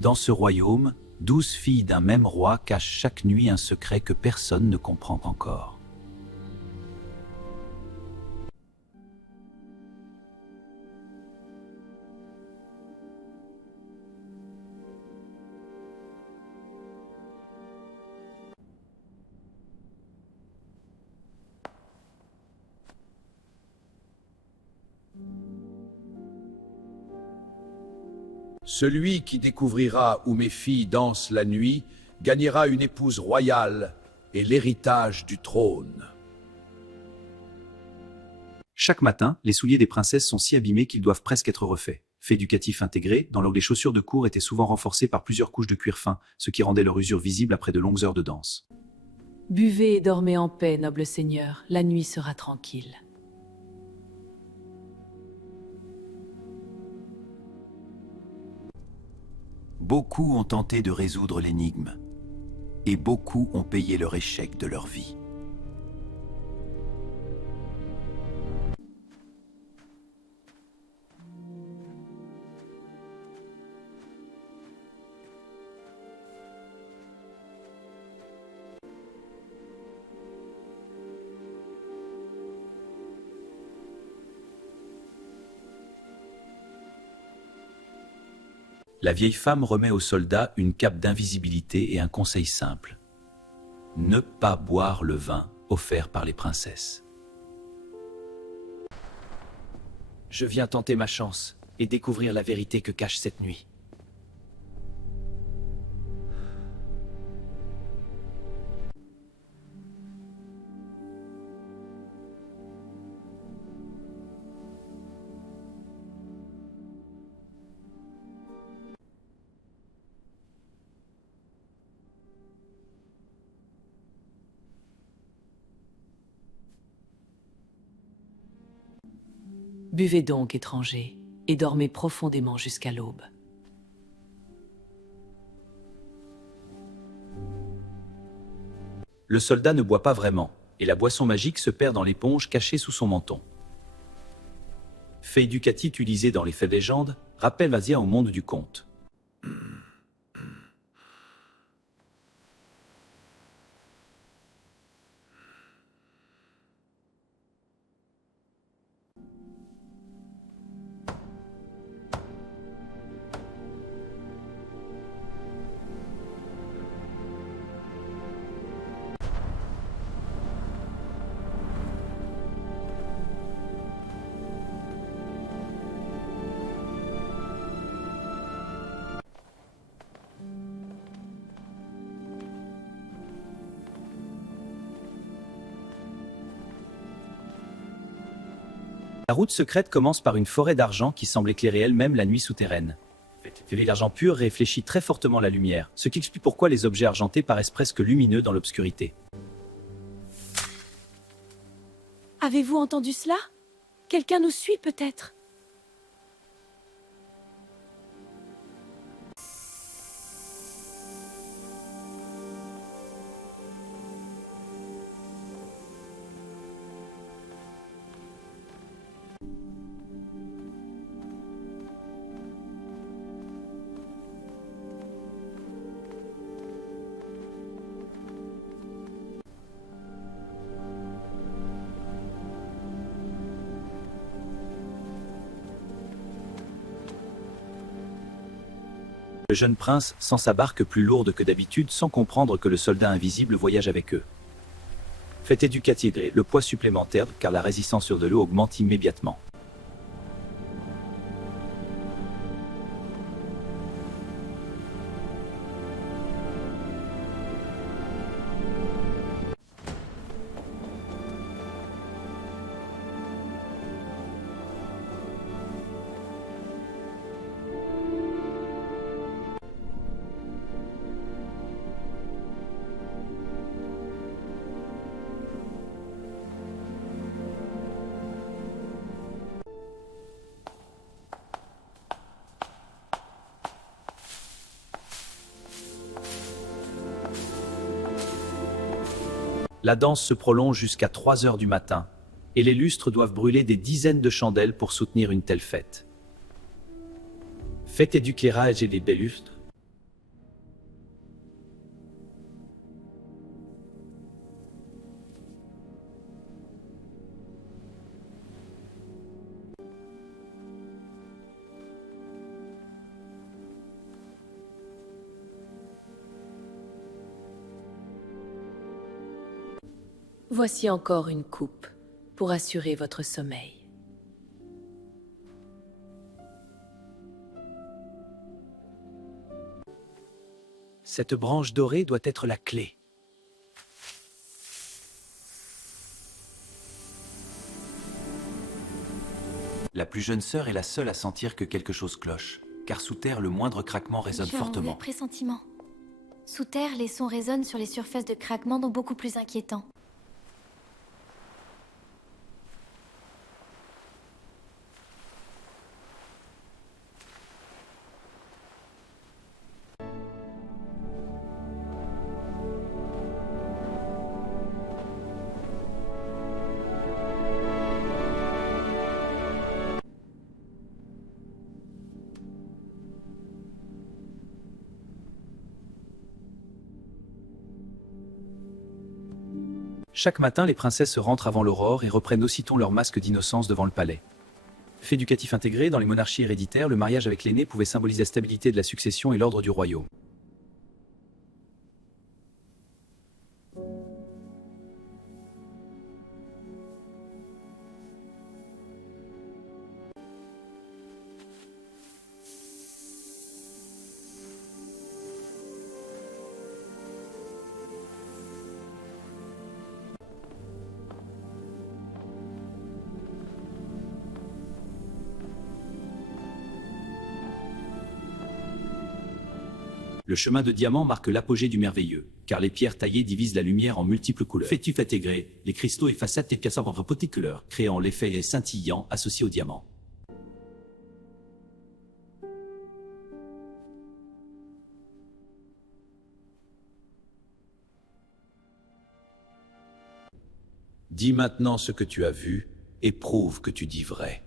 Dans ce royaume, 12 filles d'un même roi cachent chaque nuit un secret que personne ne comprend encore. Celui qui découvrira où mes filles dansent la nuit gagnera une épouse royale et l'héritage du trône. Chaque matin, les souliers des princesses sont si abîmés qu'ils doivent presque être refaits. Fait éducatif intégré, dans leur les chaussures de cour étaient souvent renforcées par plusieurs couches de cuir fin, ce qui rendait leur usure visible après de longues heures de danse. Buvez et dormez en paix, noble seigneur, la nuit sera tranquille. Beaucoup ont tenté de résoudre l'énigme, et beaucoup ont payé leur échec de leur vie. La vieille femme remet aux soldats une cape d'invisibilité et un conseil simple. Ne pas boire le vin offert par les princesses. Je viens tenter ma chance et découvrir la vérité que cache cette nuit. Buvez donc, étrangers, et dormez profondément jusqu'à l'aube. Le soldat ne boit pas vraiment, et la boisson magique se perd dans l'éponge cachée sous son menton. Fait éducatif utilisé dans les faits de légende, rappelle Vasia au monde du conte. La route secrète commence par une forêt d'argent qui semble éclairer elle-même la nuit souterraine. L'argent pur réfléchit très fortement la lumière, ce qui explique pourquoi les objets argentés paraissent presque lumineux dans l'obscurité. Avez-vous entendu cela? Quelqu'un nous suit peut-être? Le jeune prince sent sa barque plus lourde que d'habitude sans comprendre que le soldat invisible voyage avec eux. Fait éducatif, le poids supplémentaire car la résistance sur de l'eau augmente immédiatement. La danse se prolonge jusqu'à 3 heures du matin, et les lustres doivent brûler des dizaines de chandelles pour soutenir une telle fête. Fête éclairage et des belles lustres. Voici encore une coupe pour assurer votre sommeil. Cette branche dorée doit être la clé. La plus jeune sœur est la seule à sentir que quelque chose cloche, car sous terre, le moindre craquement résonne J'ai un mauvais fortement. pressentiment. Sous terre, les sons résonnent sur les surfaces de craquement, donc beaucoup plus inquiétants. Chaque matin, les princesses rentrent avant l'aurore et reprennent aussitôt leur masque d'innocence devant le palais. Fait éducatif intégré, dans les monarchies héréditaires, le mariage avec l'aîné pouvait symboliser la stabilité de la succession et l'ordre du royaume. Le chemin de diamant marque l'apogée du merveilleux, car les pierres taillées divisent la lumière en multiples couleurs. Fétif intégré, les cristaux et facettes et pièces en petites couleurs, créant l'effet scintillant associé au diamant. Dis maintenant ce que tu as vu et prouve que tu dis vrai.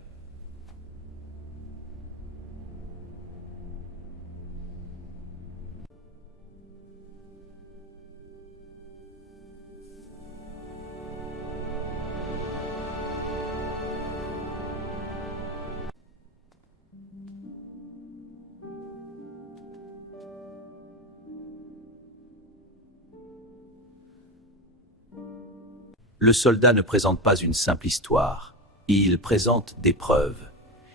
Le soldat ne présente pas une simple histoire, il présente des preuves.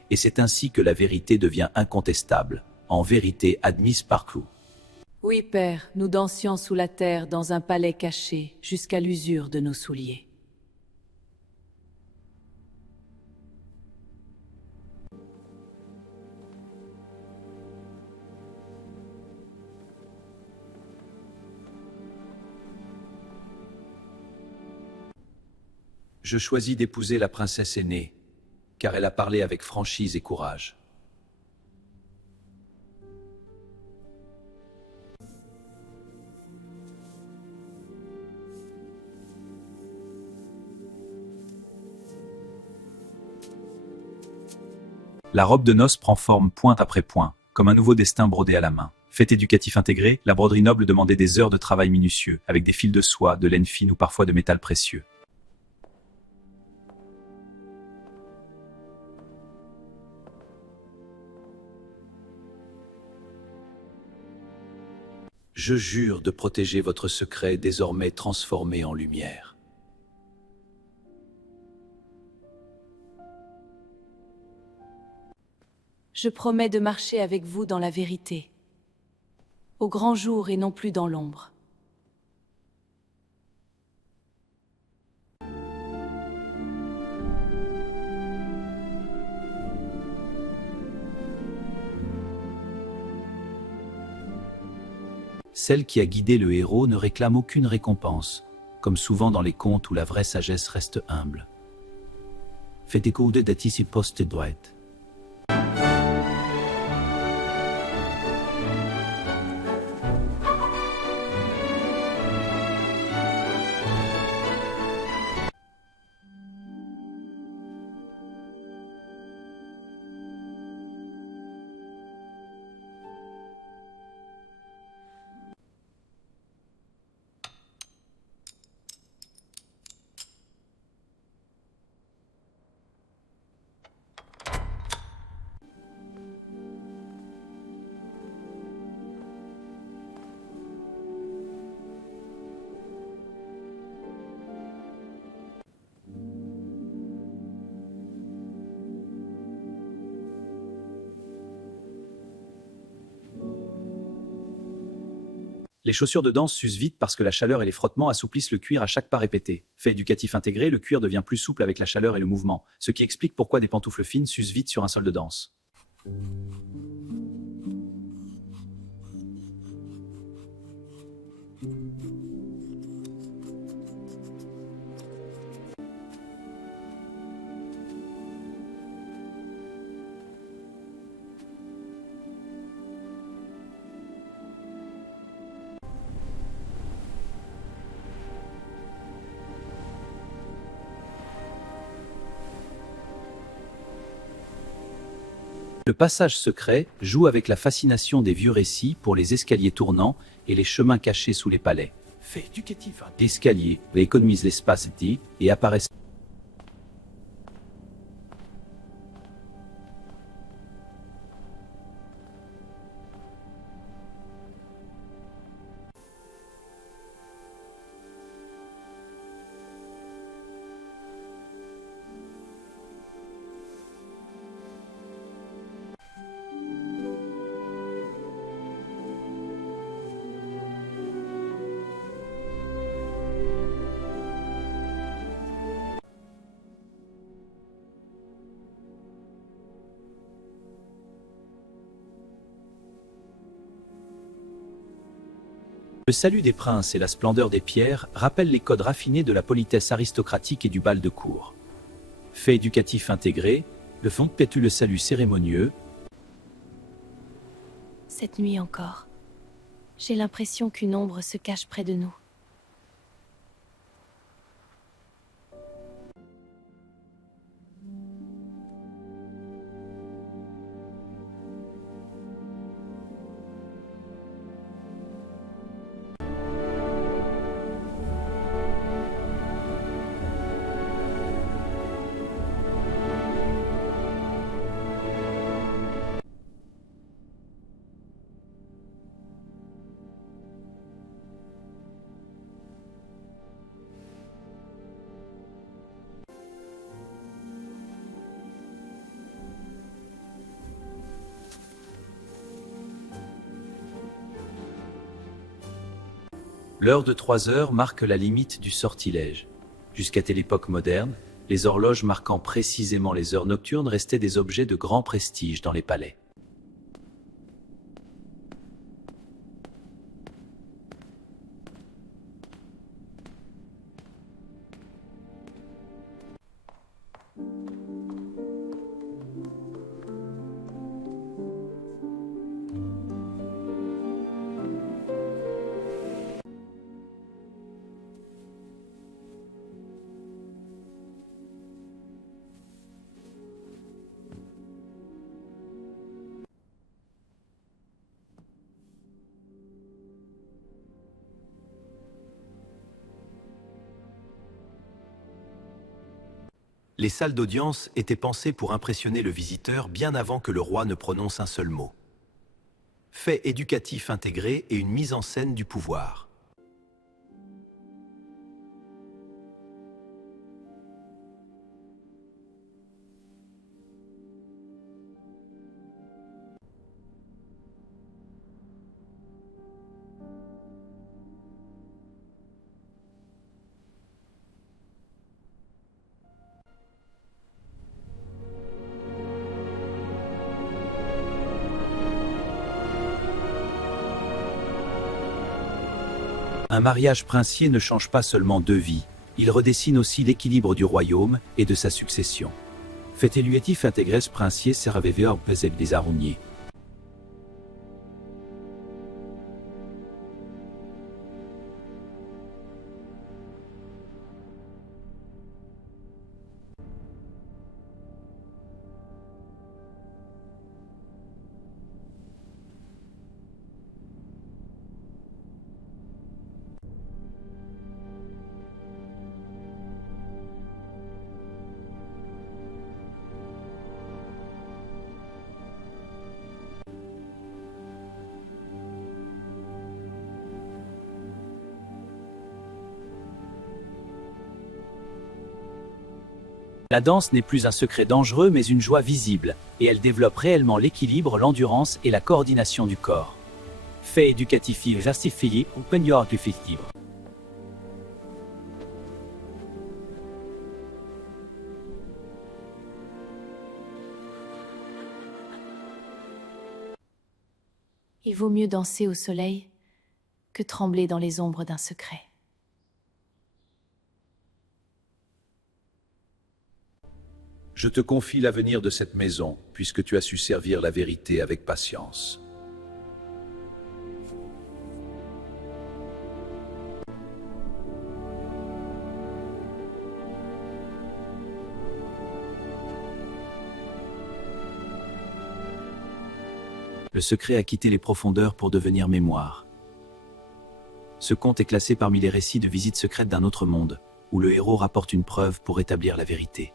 Et c'est ainsi que la vérité devient incontestable, en vérité admise partout. Oui, père, nous dansions sous la terre dans un palais caché, jusqu'à l'usure de nos souliers. Je choisis d'épouser la princesse aînée, car elle a parlé avec franchise et courage. La robe de noces prend forme point après point, comme un nouveau destin brodé à la main. Fait éducatif intégré, la broderie noble demandait des heures de travail minutieux, avec des fils de soie, de laine fine ou parfois de métal précieux. Je jure de protéger votre secret désormais transformé en lumière. Je promets de marcher avec vous dans la vérité, au grand jour et non plus dans l'ombre. Celle qui a guidé le héros ne réclame aucune récompense, comme souvent dans les contes où la vraie sagesse reste humble. Faites écho de datis post droite. Les chaussures de danse s'usent vite parce que la chaleur et les frottements assouplissent le cuir à chaque pas répété. Fait éducatif intégré, le cuir devient plus souple avec la chaleur et le mouvement, ce qui explique pourquoi des pantoufles fines s'usent vite sur un sol de danse. Le passage secret joue avec la fascination des vieux récits pour les escaliers tournants et les chemins cachés sous les palais. Fait éducatif. L'escalier économise l'espace dit et apparaît. Le salut des princes et la splendeur des pierres rappellent les codes raffinés de la politesse aristocratique et du bal de cour. Fait éducatif intégré, le fond perpétue le salut cérémonieux. Cette nuit encore, j'ai l'impression qu'une ombre se cache près de nous. L'heure de 3 heures marque la limite du sortilège. Jusqu'à telle époque moderne, les horloges marquant précisément les heures nocturnes restaient des objets de grand prestige dans les palais. Les salles d'audience étaient pensées pour impressionner le visiteur bien avant que le roi ne prononce un seul mot. Fait éducatif intégré et une mise en scène du pouvoir. Un mariage princier ne change pas seulement deux vies, il redessine aussi l'équilibre du royaume et de sa succession. Fait éducatif intégré ce princier servait à peser des arouniers. La danse n'est plus un secret dangereux mais une joie visible, et elle développe réellement l'équilibre, l'endurance et la coordination du corps. Fait éducatif justifié ou peigneur du libre. Il vaut mieux danser au soleil que trembler dans les ombres d'un secret. Je te confie l'avenir de cette maison, puisque tu as su servir la vérité avec patience. Le secret a quitté les profondeurs pour devenir mémoire. Ce conte est classé parmi les récits de visites secrètes d'un autre monde, où le héros rapporte une preuve pour établir la vérité.